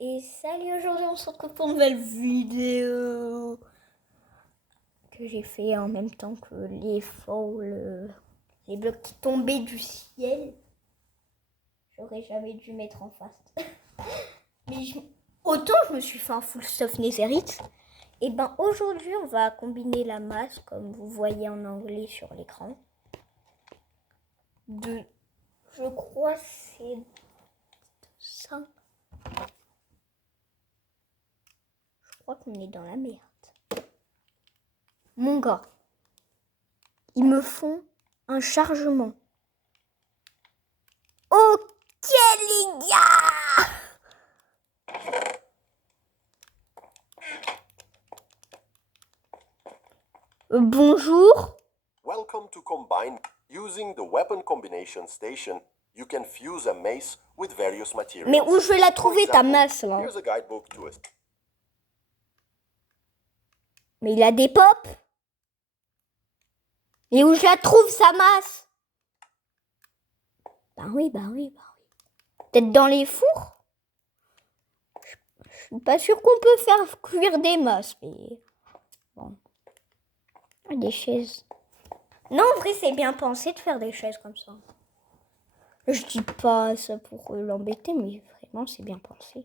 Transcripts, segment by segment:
Et salut, aujourd'hui on se retrouve pour une nouvelle vidéo que j'ai fait en même temps que les blocs qui tombaient du ciel. J'aurais jamais dû mettre en face. Mais autant je me suis fait un full stuff Netherite. Et ben aujourd'hui on va combiner la masse comme vous voyez en anglais sur l'écran. Je crois c'est ça. Je crois qu'on est dans la merde. Mon gars, ils me font un chargement. Ok les gars! Bonjour. Welcome to Combine. Using the weapon combination station, you can fuse a mace with various materials. Mais où je vais la trouver ta masse là? Here's a guidebook to it. Mais il a des pops. Et où je la trouve sa masse? Bah oui. Peut-être dans les fours? Je suis pas sûre qu'on peut faire cuire des masses, mais bon. Des chaises. Non, en vrai, c'est bien pensé de faire des chaises comme ça. Je dis pas ça pour l'embêter, mais vraiment, c'est bien pensé.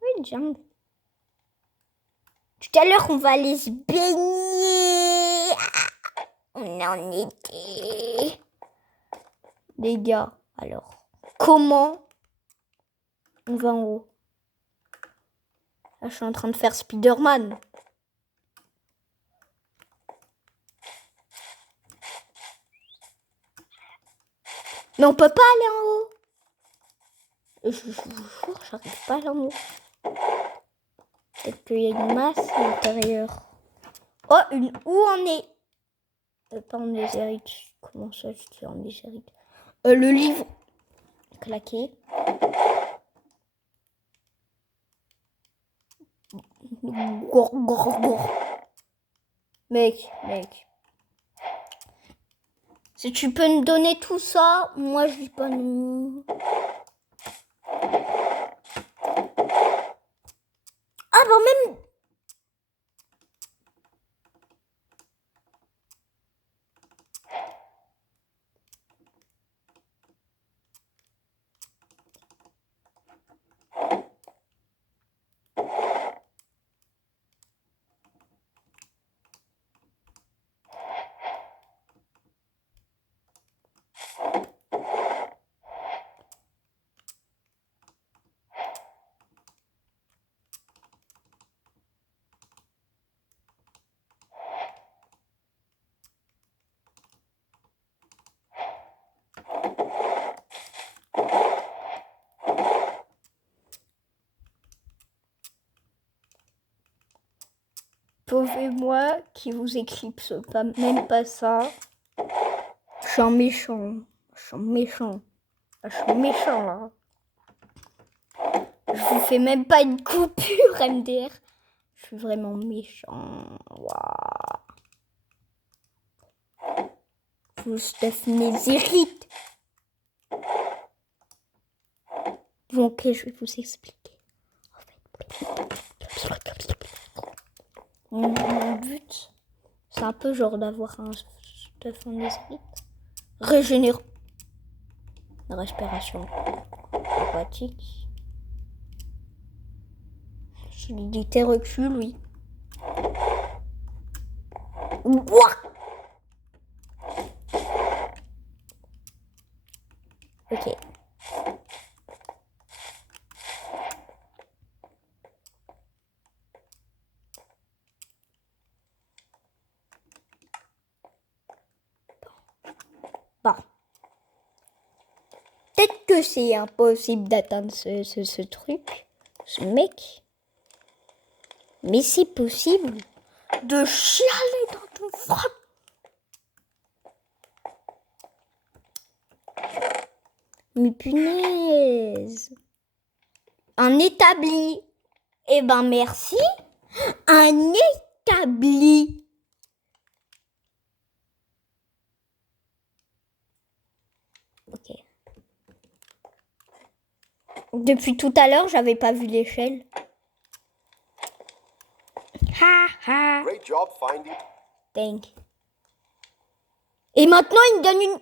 Oui, jungle. Tout à l'heure, on va aller se baigner. On est en été. Les gars, alors, comment on va en haut? Là, je suis en train de faire Spider-Man. Mais on peut pas aller en haut. Je vous jure, j'arrive pas à aller en haut. Peut-être qu'il y a une masse à l'intérieur. Oh, où on est? Pas en Netherite. Comment ça, je dis en Netherite? Le livre. Claqué. Gour. Mec. Si tu peux me donner tout ça, moi je dis pas non. Ah bah même. Pouvez-moi qui vous éclipse pas, même pas ça. Je suis un méchant. Je suis méchant là. Je vous fais même pas une coupure MDR. Je suis vraiment méchant. Waouh. Full stuff Netherite. Bon, ok, je vais vous expliquer. Mon but, c'est un peu genre d'avoir un stuff en Netherite. Régénérer la respiration aquatique. Solidité recul, oui. Ouah. Ok. Bon. Peut-être que c'est impossible d'atteindre ce truc, ce mec. Mais c'est possible de chialer dans ton froc. Mais punaise. Un établi. Eh ben merci. Un établi. Ok. Depuis tout à l'heure, j'avais pas vu l'échelle. Ha ha. Great job finding. Thank. Et maintenant, il me donne une...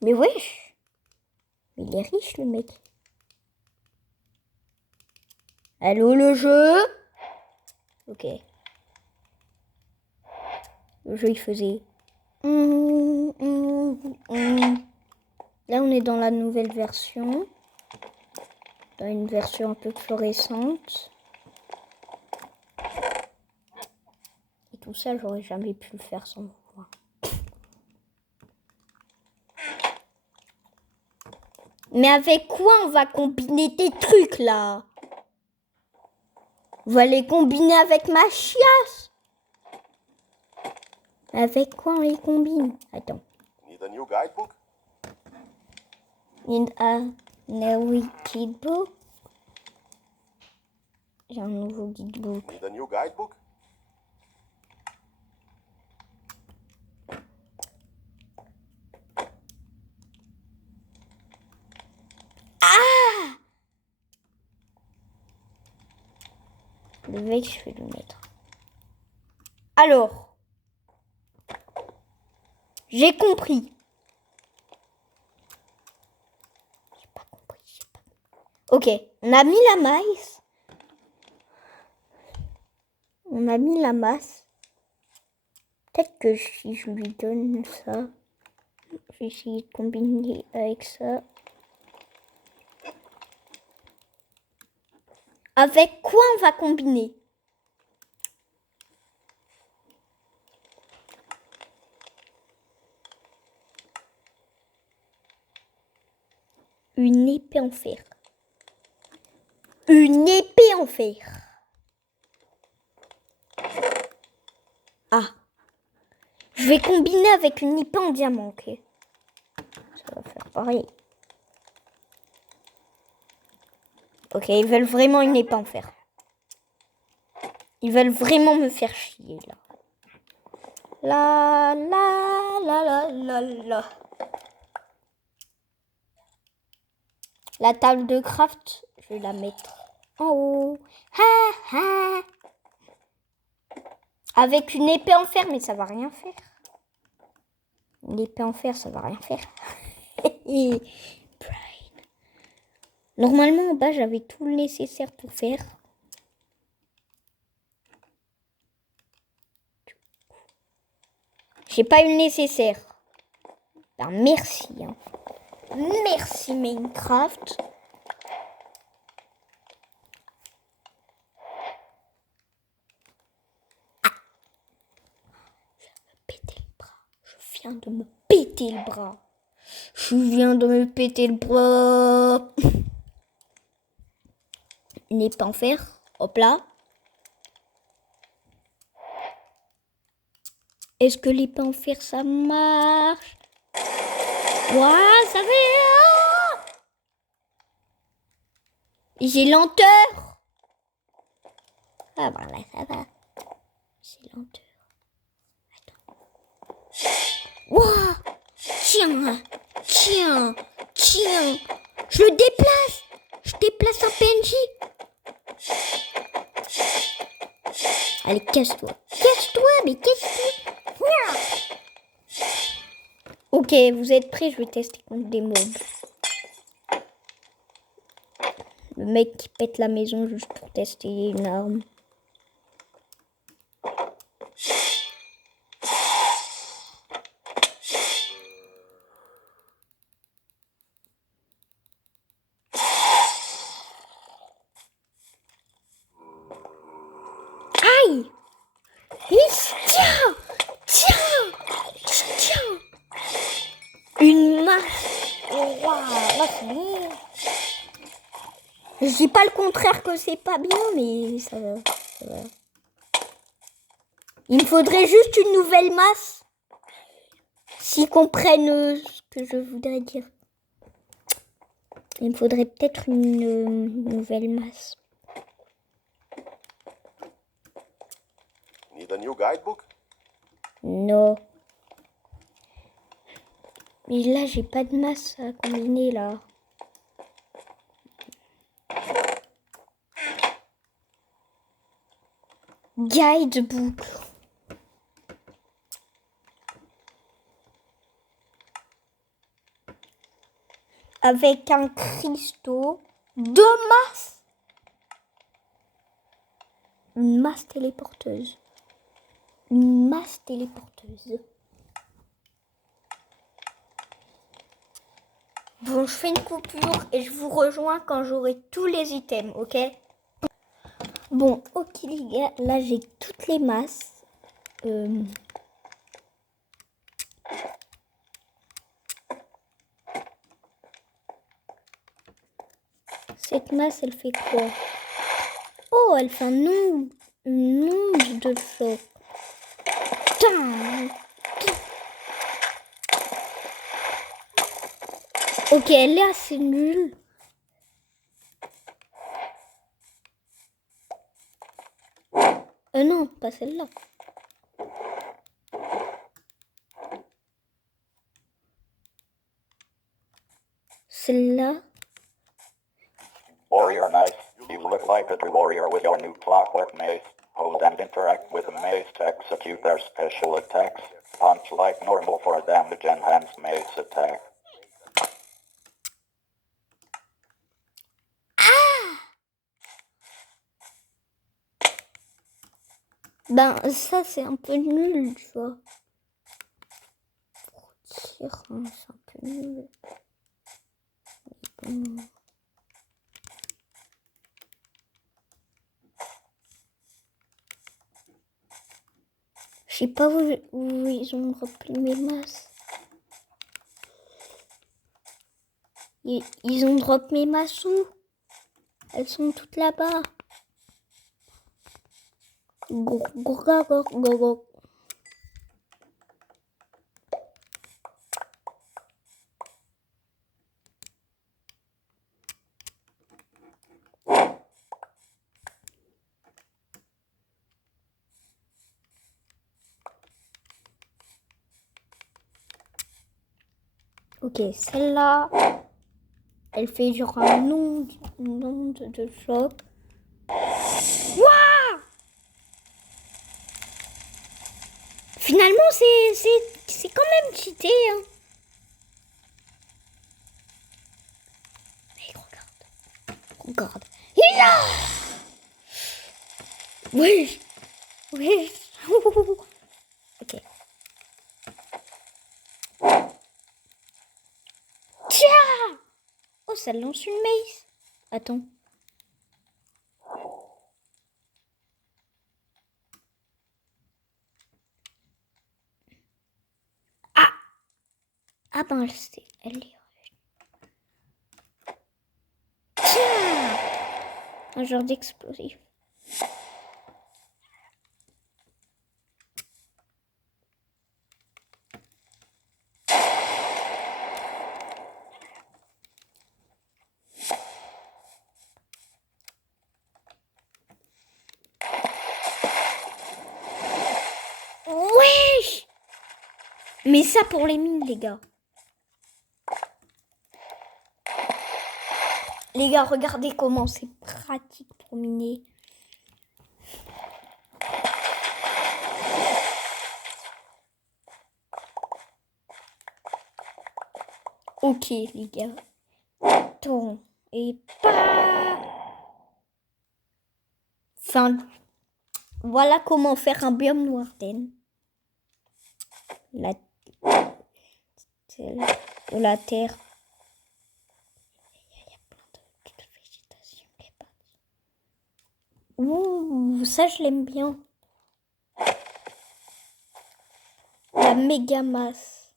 Mais wesh. Il est riche, le mec. Allô, le jeu? Ok. Le jeu, il faisait... Là, on est dans la nouvelle version. Dans une version un peu fluorescente. Et tout ça, j'aurais jamais pu le faire sans vous voir. Mais avec quoi on va combiner tes trucs, là? On va les combiner avec ma chiasse. Avec quoi on les combine? Attends. Need a new guidebook? Need a new guidebook. J'ai un nouveau guidebook. Need a new guidebook? Le mec, je vais le mettre. Alors. J'ai compris. J'ai pas compris. Ok, on a mis la maïs. On a mis la masse. Peut-être que si je lui donne ça, je vais essayer de combiner avec ça. Avec quoi on va combiner? Une épée en fer. Une épée en fer. Ah. Je vais combiner avec une épée en diamant, ok? Ça va faire pareil. Ok, ils veulent vraiment une épée en fer. Ils veulent vraiment me faire chier, là. La la la la la la. La table de craft, je vais la mettre en haut. Ha ha. Avec une épée en fer, mais ça va rien faire. Une épée en fer, ça va rien faire. Normalement, en bas, j'avais tout le nécessaire pour faire. J'ai pas eu le nécessaire. Ben, merci. Hein. Merci Minecraft. Ah. Je viens de me péter le bras. Je viens de me péter le bras. Une épée en fer. Hop là. Est-ce que l'épée en fer, ça marche? Ouah, ça va. J'ai lenteur. Ah ben là, ça va. J'ai lenteur. Attends. Ouah. Tiens. Tiens. Tiens. Je le déplace. Je déplace un PNJ. Allez, casse-toi. Casse-toi, mais casse-toi. Ok, vous êtes prêts? Je vais tester contre des mobs. Le mec qui pète la maison juste pour tester une arme. Aïe! Tiens! Une masse. Oh, wow, là, c'est bon. Je dis pas le contraire que c'est pas bien, mais ça va. Il me faudrait juste une nouvelle masse. S'ils comprennent ce que je voudrais dire. Il me faudrait peut-être une nouvelle masse. Need a new guidebook? Non. Mais là, j'ai pas de masse à combiner, là. Guidebook. Avec un cristaux, 2 masses. Une masse téléporteuse. Une masse téléporteuse. Bon, je fais une coupure et je vous rejoins quand j'aurai tous les items, ok? Bon, ok les gars, là j'ai toutes les masses. Cette masse, elle fait quoi? Oh, elle fait un onde de choc. Putain. Ok, elle est assez nulle. Non, pas celle-là. Celle-là. Warrior Knight, you look like a true warrior with your new clockwork mace. Hold and interact with the mace to execute their special attacks. Punch like normal for a damage enhanced mace attack. Ben, ça, c'est un peu nul, tu vois. Pour dire, hein, c'est un peu nul. Je sais pas où ils ont repris mes masses. Ils ont drop mes masses où? Elles sont toutes là-bas. Ok, celle-là, elle fait genre un onde de choc. Waouh! Finalement, c'est quand même cheaté, hein. Mais regarde. Yeah! Oui. Ok. Tiens! Oh, ça lance une mace. Attends. Ah ben, elle est... Tiens! Un genre d'explosif. Wesh! Mais ça pour les mines, les gars. Les gars, regardez comment c'est pratique pour miner. Ok, les gars. Attends. Et pas... Enfin, voilà comment faire un biome Noirden. La terre. Il y a plein de végétation qui est partie. Ouh, ça je l'aime bien. La méga masse.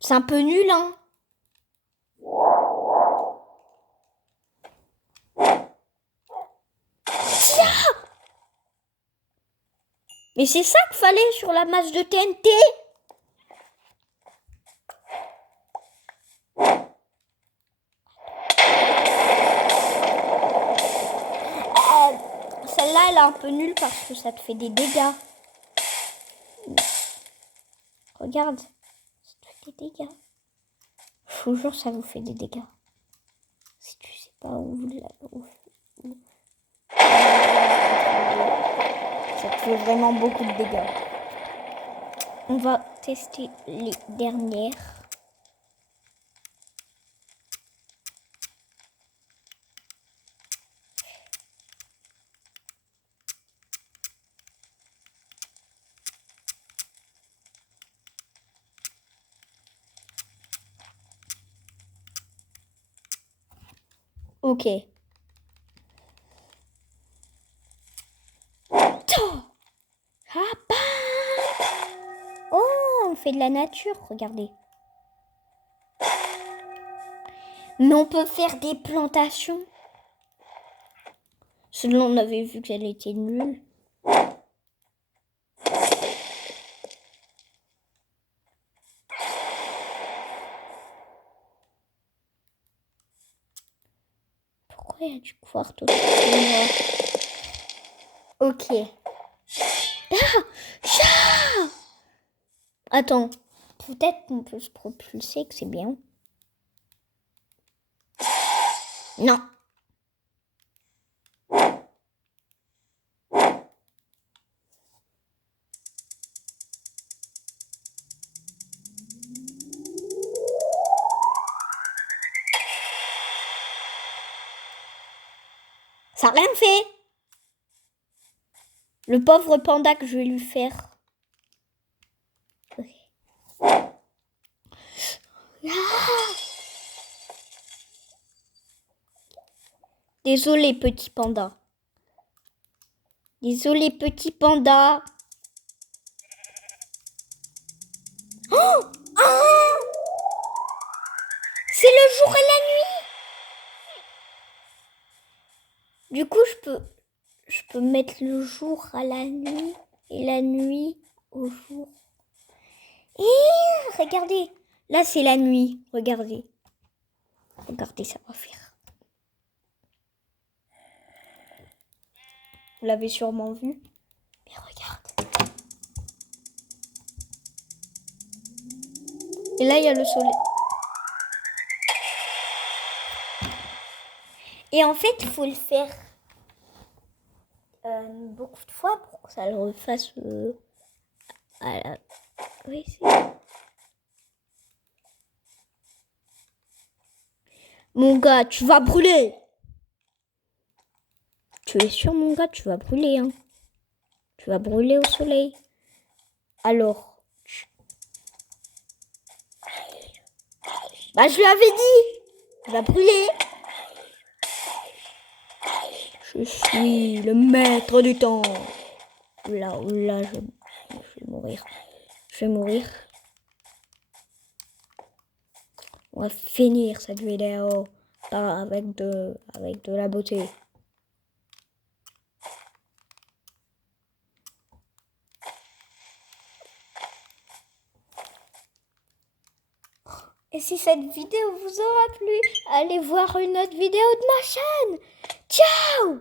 C'est un peu nul, hein. Mais c'est ça qu'il fallait sur la masse de TNT. Celle-là, celle-là, elle est un peu nulle parce que ça te fait des dégâts. Regarde. Ça te fait des dégâts. Je vous jure, ça vous fait des dégâts. Si tu sais pas où ça te fait vraiment beaucoup de dégâts. On va tester les dernières. Ok. Ah bah. Oh, on fait de la nature, regardez. Mais on peut faire des plantations. Celle-là, on avait vu qu'elle était nulle. Pourquoi il y a du quartz autour de moi? Ok. Ah, chat! Attends. Peut-être qu'on peut se propulser, que c'est bien. Non. Ça n'a rien fait. Le pauvre panda que je vais lui faire. Ah. Désolé, petit panda. Désolé, petit panda. Oh, ah, c'est le jour et la nuit. Du coup, je peux mettre le jour à la nuit et la nuit au jour. Et regardez, là c'est la nuit. Regardez. Regardez, ça va faire. Vous l'avez sûrement vu. Mais regarde. Et là, il y a le soleil. Et en fait, il faut le faire beaucoup de fois pour que ça le refasse à la... Oui, c'est... Mon gars, tu vas brûler. Tu es sûr, mon gars, tu vas brûler, hein. Tu vas brûler au soleil. Alors... Bah, je lui avais dit. Tu vas brûler. Je suis le maître du temps. Oula, oula, je vais mourir. Je vais mourir. On va finir cette vidéo avec de la beauté. Et si cette vidéo vous aura plu, allez voir une autre vidéo de ma chaîne. Ciao!